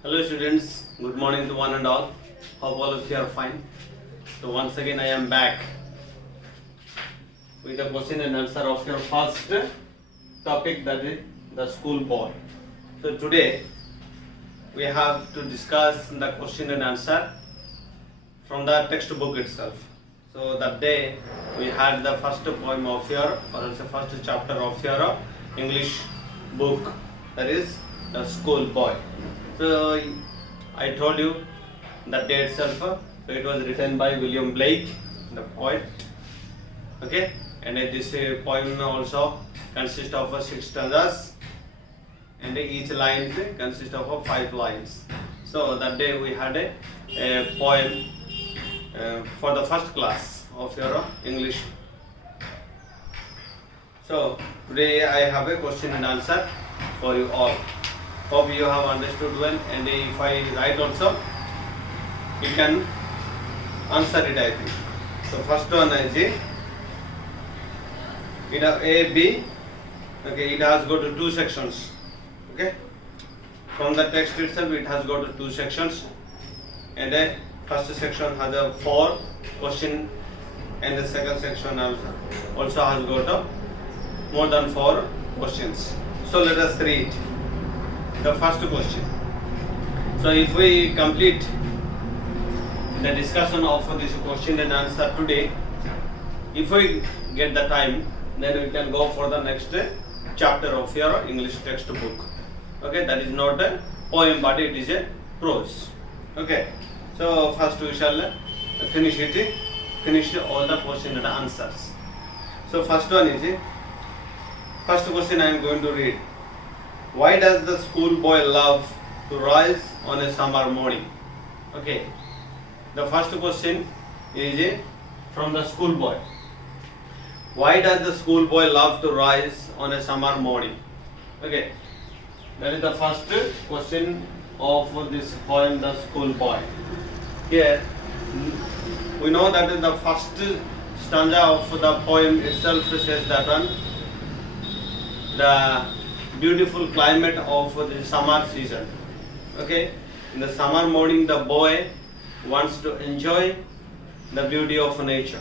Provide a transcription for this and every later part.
Hello students, good morning to one and all. Hope all of you are fine. So once again I am back with a question and answer of your first topic, that is the school boy. So today we have to discuss the question and answer from the textbook itself. So that day we had the first poem of your, or else the first chapter of your English book, that is the school boy. So I told you that day itself, so it was written by William Blake, the poet. Okay, and this poem also consists of 6 stanzas, and each line consists of 5 lines. So that day we had a poem for the first class of your English. So today I have a question and answer for you all. Hope you have understood well, and if I write also, you can answer it, I think. So first one is it have A, B. Okay, it has got 2 sections. Okay, from the text itself it has got 2 sections, and the first section has a 4 question, and the second section also has got more than 4 questions. So let us read the first question. So if we complete the discussion of this question and answer today, if we get the time, then we can go for the next chapter of your English textbook. Okay, that is not a poem but it is a prose. Okay, so first we shall finish all the question and answers. So first one is, first question I am going to read. Why does the schoolboy love to rise on a summer morning? Okay, the first question is from the schoolboy. Why does the schoolboy love to rise on a summer morning? Okay, that is the first question of this poem, the schoolboy. Here we know that the first stanza of the poem itself says that the beautiful climate of the summer season. Okay, in the summer morning the boy wants to enjoy the beauty of nature.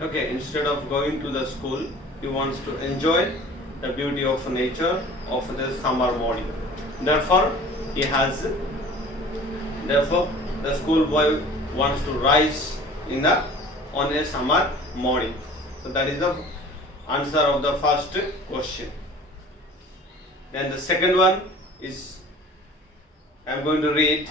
Okay, instead of going to the school, he wants to enjoy the beauty of nature of the summer morning. Therefore the schoolboy wants to rise on a summer morning. So that is the answer of the first question. Then the second one is, I am going to read,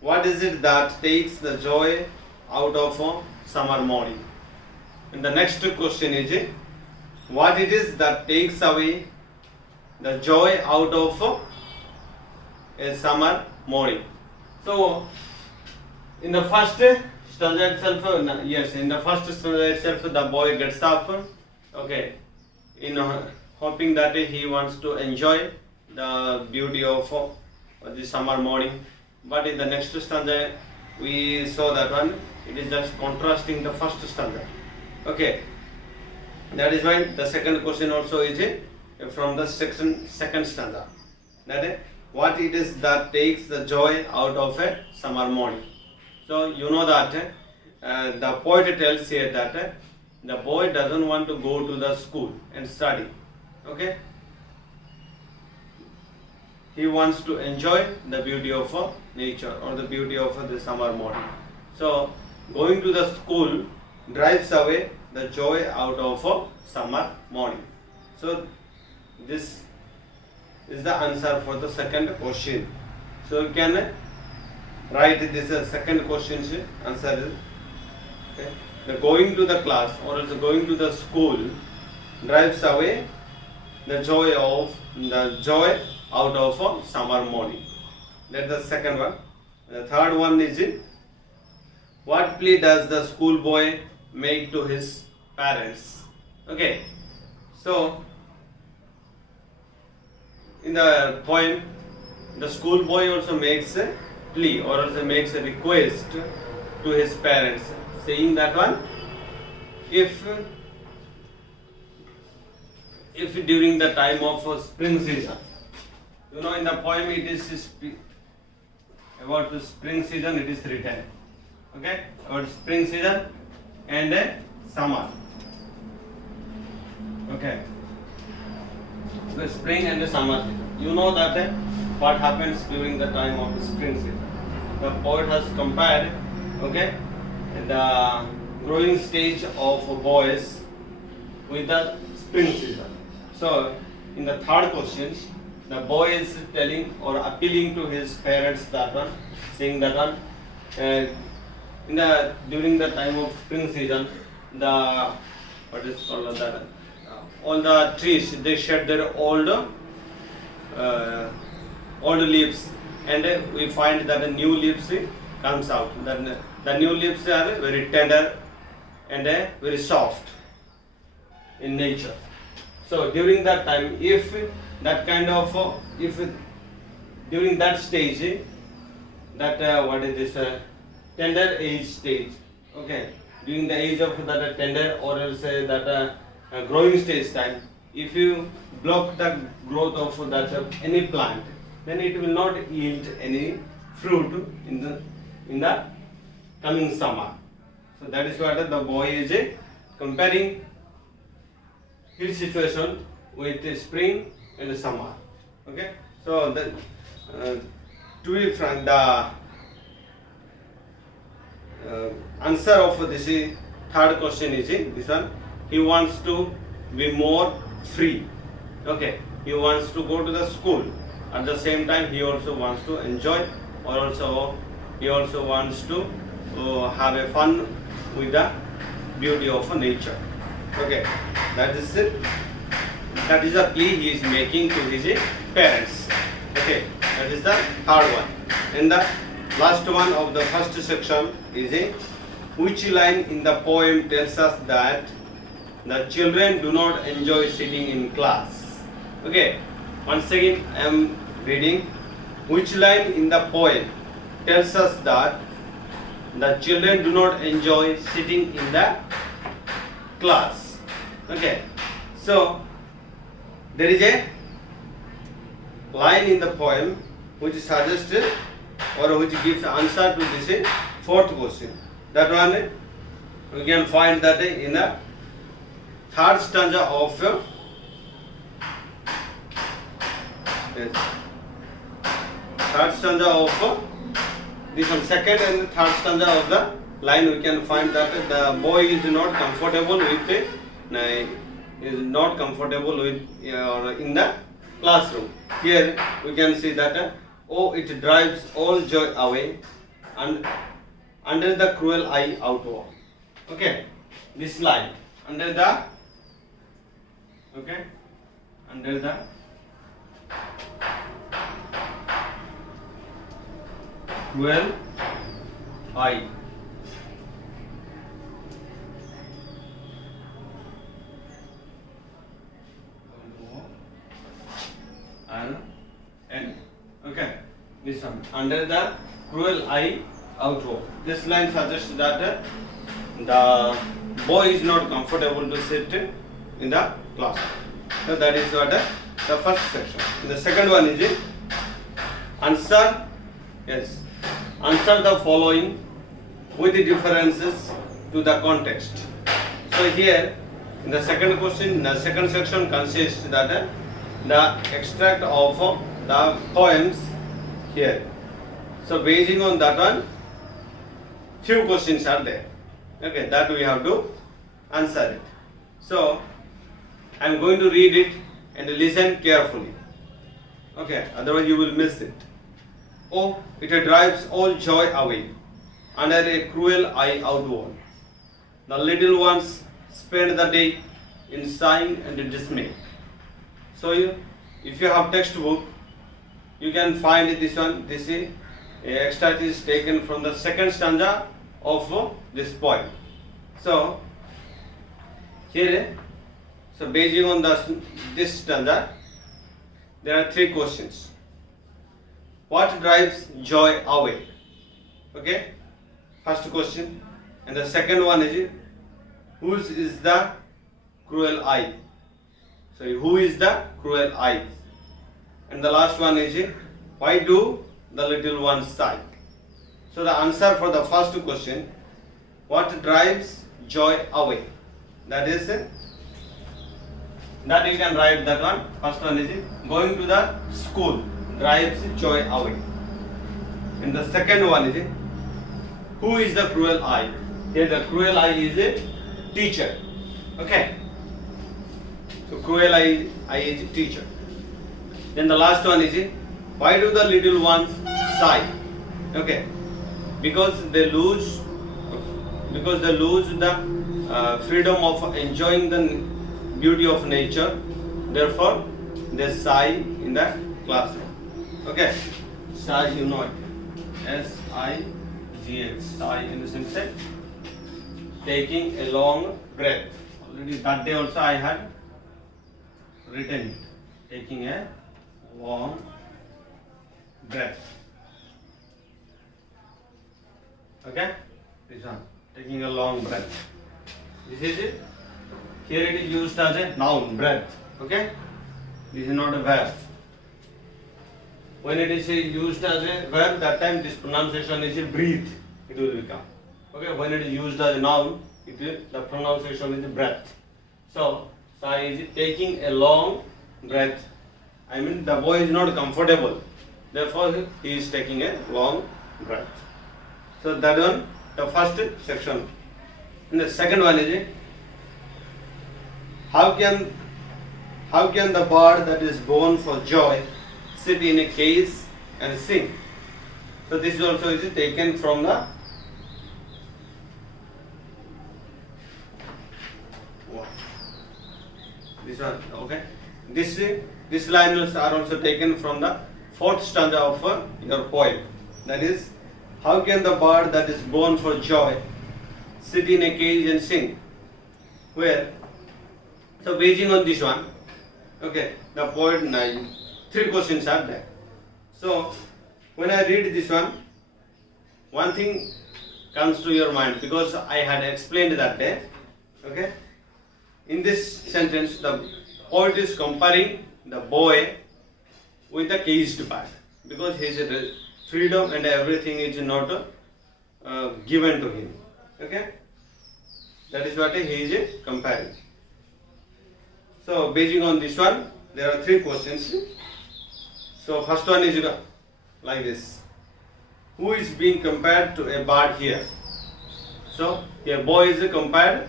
what is it that takes the joy out of a summer morning? And the next question is, what it is that takes away the joy out of a summer morning? So in the first stanza itself, the boy gets up, okay, hoping that he wants to enjoy the beauty of the summer morning. But in the next stanza we saw that it is just contrasting the first stanza. Okay, that is why the second question also is from the second stanza, that is, what it is that takes the joy out of a summer morning. So you know that the poet tells here that the boy doesn't want to go to the school and study. Okay, he wants to enjoy the beauty of nature or the beauty of the summer morning. So going to the school drives away the joy out of summer morning. So this is the answer for the second question. So you can write this second question's answer is, okay, the going to the class or else going to the school drives away the joy out of a summer morning. That's the second one. The third one is, what plea does the schoolboy make to his parents? Okay, so in the poem the schoolboy also makes a plea or also makes a request to his parents, saying that if during the time of spring season, You know, in the poem it is about the spring season. It is written, okay, about spring season and summer. Okay, the spring and the summer season. You know that what happens during the time of the spring season. The poet has compared, okay, the growing stage of boys with the spring season. So, in the third question, the boy is telling or appealing to his parents that one, saying that one, during the time of spring season, the what is called that, all the trees they shed their old leaves, and we find that the new leaves comes out. Then the new leaves are very tender and very soft in nature. So during that time, if that kind of during that stage, that what is this tender age stage, okay, during the age of that tender or else that growing stage time, if you block the growth of that any plant, then it will not yield any fruit in the coming summer. So that is what the boy is comparing his situation with the spring and the summer. Okay, so to be frank, the answer of this third question is this one. He wants to be more free. Okay, he wants to go to the school. At the same time, he also wants to enjoy, or also he also wants to have a fun with the beauty of nature. Okay, that is it. That is the plea he is making to his parents. Okay, that is the third one. And the last one of the first section is which line in the poem tells us that the children do not enjoy sitting in class. Okay, once again I am reading. Which line in the poem tells us that the children do not enjoy sitting in the class? Okay, so there is a line in the poem which suggests or which gives answer to this fourth question. That one we can find that in the third stanza of this one, second and third stanza of the line. We can find that the boy is not comfortable with in the classroom. Here we can see that oh, it drives all joy away and under the cruel eye outward. Okay, this line under the cruel eye. And okay, this one under the cruel eye outward. This line suggests that the boy is not comfortable to sit in the class. So that is what the first section. The second one is answer. Yes, answer the following with the differences to the context. So here in the second question, the second section consists that the extract of the poems here. So basing on that one, few questions are there. Okay, that we have to answer it. So I am going to read it and listen carefully. Okay, otherwise you will miss it. Oh, it drives all joy away under a cruel eye outward. The little ones spend the day in sighing and dismay. So if you have textbook, you can find this one. This extract is taken from the second stanza of this poem. So here, so basing on this stanza, there are three questions. What drives joy away? Okay, first question. And the second one is whose is the cruel eye? So who is the cruel eye? And the last one is why do the little ones sigh? So the answer for the first question, what drives joy away? That is that you can write that one. First one is going to the school drives joy away. And the second one is who is the cruel eye? Here the cruel eye is a teacher. Okay. So cruel eye is a teacher. Then the last one is why do the little ones sigh? Okay. Because they lose the freedom of enjoying the beauty of nature. Therefore, they sigh in the classroom. Okay. Sigh, you know it. S-I-G-H. Sigh in the sense of taking a long breath. Already that day also I had written it. Taking a long breath. Okay? This one. Taking a long breath. This is it. Here it is used as a noun, breath. Okay? This is not a verb. When it is used as a verb, that time this pronunciation is breathe. It will become. Okay? When it is used as a noun, the pronunciation is breath. So, sigh is taking a long breath. I mean, the boy is not comfortable. Therefore, he is taking a long breath. So, that one, the first section. And the second one is how can the bird that is born for joy sit in a cage and sing? So this also is taken from the this one. Okay, this lines are also taken from the fourth stanza of your poem. That is, how can the bird that is born for joy sit in a cage and sing? Where? So basing on this one, okay, the poet 9, 3 questions are there. So when I read this one thing comes to your mind because I had explained that day. Okay, in this sentence, the poet is comparing the boy with the caged bird because his freedom and everything is not given to him. Okay, that is what he is comparing. So basing on this one, there are 3 questions. So first one is like this: who is being compared to a bird here? So a boy is compared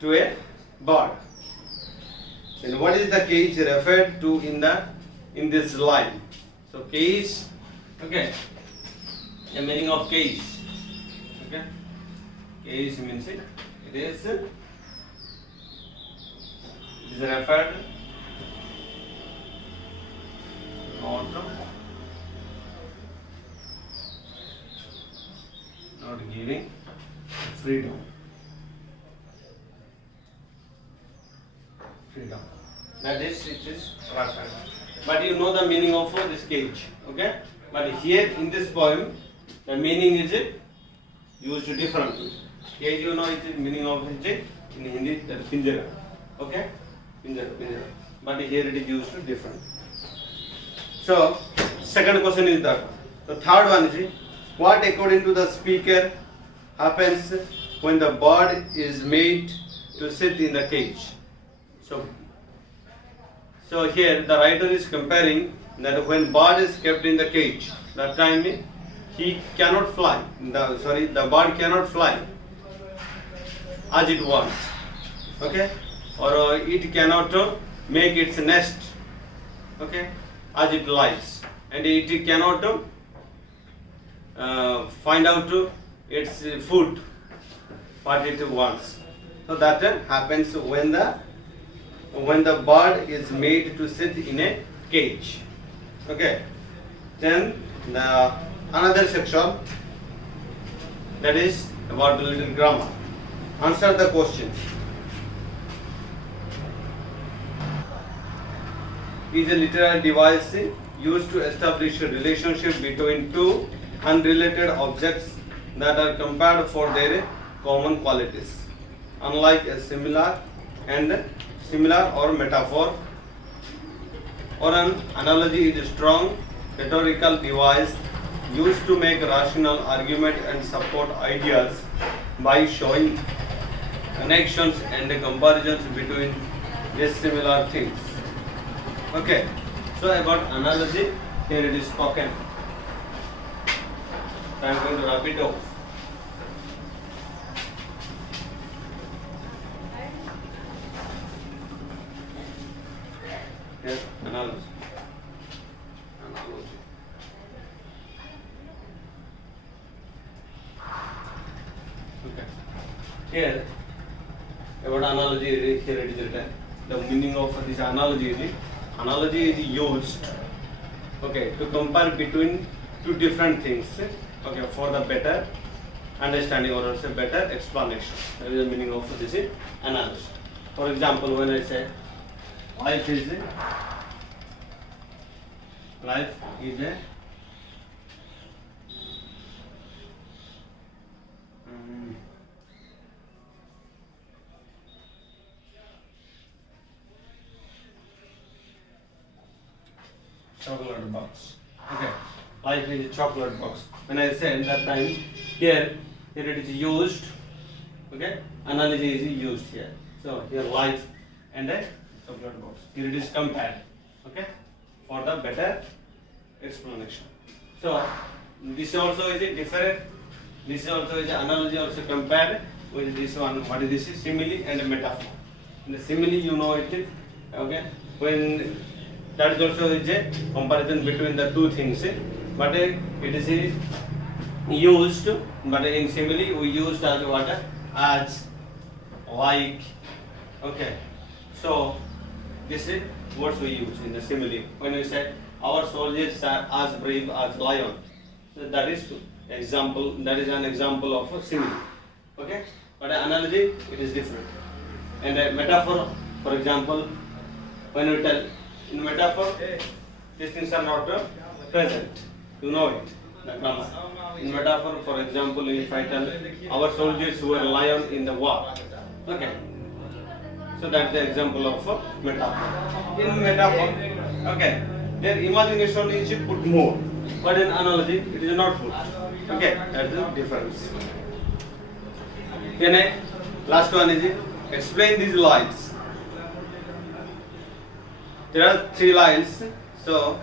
to a bird. Then what is the cage referred to in this line? So cage, okay, the meaning of cage. Okay, cage means it is referred not giving freedom. That is, it is referred. But you know the meaning of this cage. Okay. But here in this poem, the meaning is used differently. Cage, you know, it is meaning of it in Hindi, that is pinjara. Okay. Pinjara. But here it is used different. So, second question is that. The third one is, what according to the speaker happens when the bird is made to sit in the cage? So here the writer is comparing that when bird is kept in the cage, that time he cannot fly. The bird cannot fly as it wants. Okay, or it cannot make its nest. Okay, as it lies, and it cannot find out its food what it wants. So that happens when the bird is made to sit in a cage. Okay. Then another section, that is about the little grammar. Answer the question. Is a literary device used to establish a relationship between two unrelated objects that are compared for their common qualities, unlike a similar or metaphor or an analogy is a strong rhetorical device used to make rational argument and support ideas by showing connections and comparisons between dissimilar things. Okay, so about analogy, here it is spoken. So I am going to wrap it off. Here, analogy. Okay. Here, about analogy, here it is written. The meaning of this analogy is used, okay, to compare between two different things, okay, for the better understanding or also better explanation. That is the meaning of this analogy. For example, when I say life is a chocolate box. Okay, life is a chocolate box. When I said that time, here it is used. Okay, analogy is used here. So here life and a chocolate box. Here it is compared. Okay, for the better explanation. So this also is a different. This also is analogy also compared with this one. What is this? Simile and a metaphor. In the simile, you know it. Okay, when that is also is a comparison between the two things, but it is used, but in simile we used as what? As, like. Okay, so this is what we use in the simile. When we say our soldiers are as brave as lion, so that is example. That is an example of a simile. Okay, but an analogy it is different. And a metaphor, for example, when we tell in metaphor, these things are not present. You know it. The grammar. In metaphor, for example, if I tell our soldiers were lion in the war. Okay. So that's the example of a metaphor. In metaphor, okay, their imagination is put more, but in analogy, it is not put. Okay, that's the difference. Then last one is explain these lines. There are 3 lines, so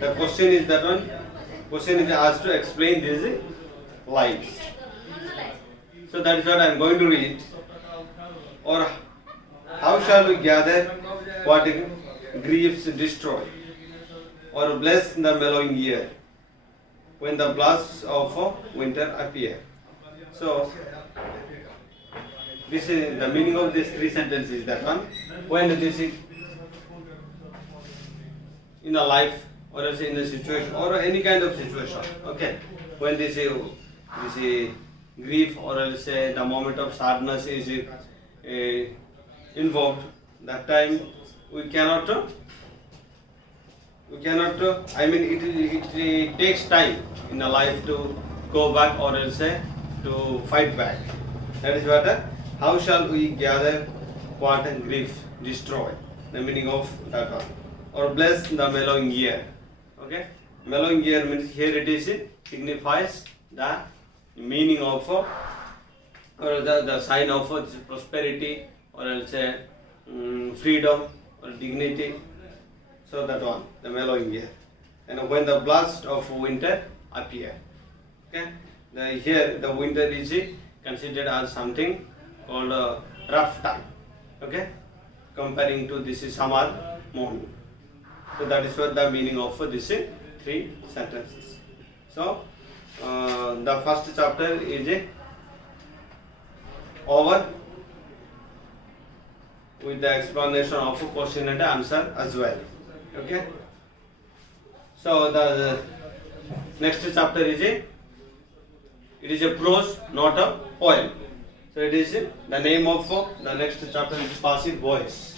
the question is that one. Question is asked to explain these lines. So that is what I am going to read. Or how shall we gather what griefs destroy, or bless the mellowing year when the blasts of winter appear? So this is the meaning of these 3 sentences. That one, when this is in a life or else in a situation or any kind of situation, okay, when this grief or else the moment of sadness is involved, that time we cannot I mean it takes time in a life to go back or else to fight back. That is what how shall we gather what grief destroy, the meaning of that one. Or bless the mellowing year. Okay, mellowing year means here it is signifies the meaning of or the sign of prosperity or else freedom or dignity. So that one, the mellowing year. And when the blast of winter appear. Okay, here the winter is considered as something called a rough time. Okay, comparing to this is summer morning. So that is what the meaning of this 3 sentences. So the first chapter is over with the explanation of question and answer as well. Okay. So the next chapter is it is a prose, not a poem. So it is the name of the next chapter is passive voice.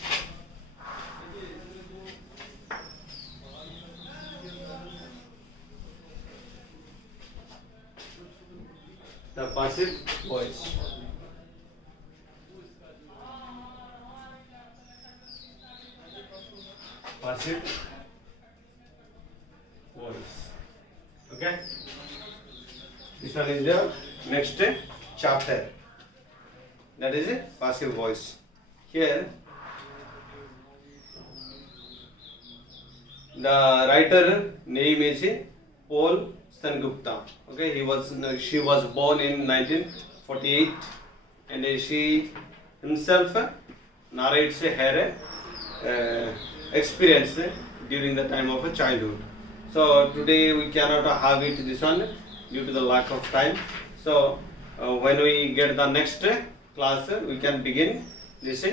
The passive voice. Passive voice. Okay. This one is the next chapter. That is a passive voice. Here, the writer name is Paul Sengupta. Okay, she was born in 1948, and she himself narrates her experience during the time of a childhood. So today we cannot have it this one due to the lack of time. So when we get the next class, we can begin this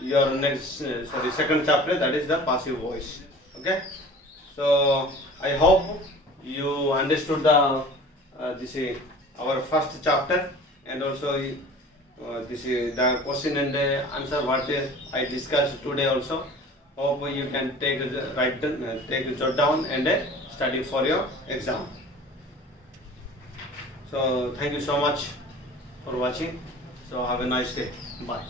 your next second chapter, that is the passive voice. Okay, so I hope you understood the this our first chapter, and also this is the question and answer what I discussed today also. Hope you can take jot down and study for your exam. So thank you so much for watching. So have a nice day. Bye.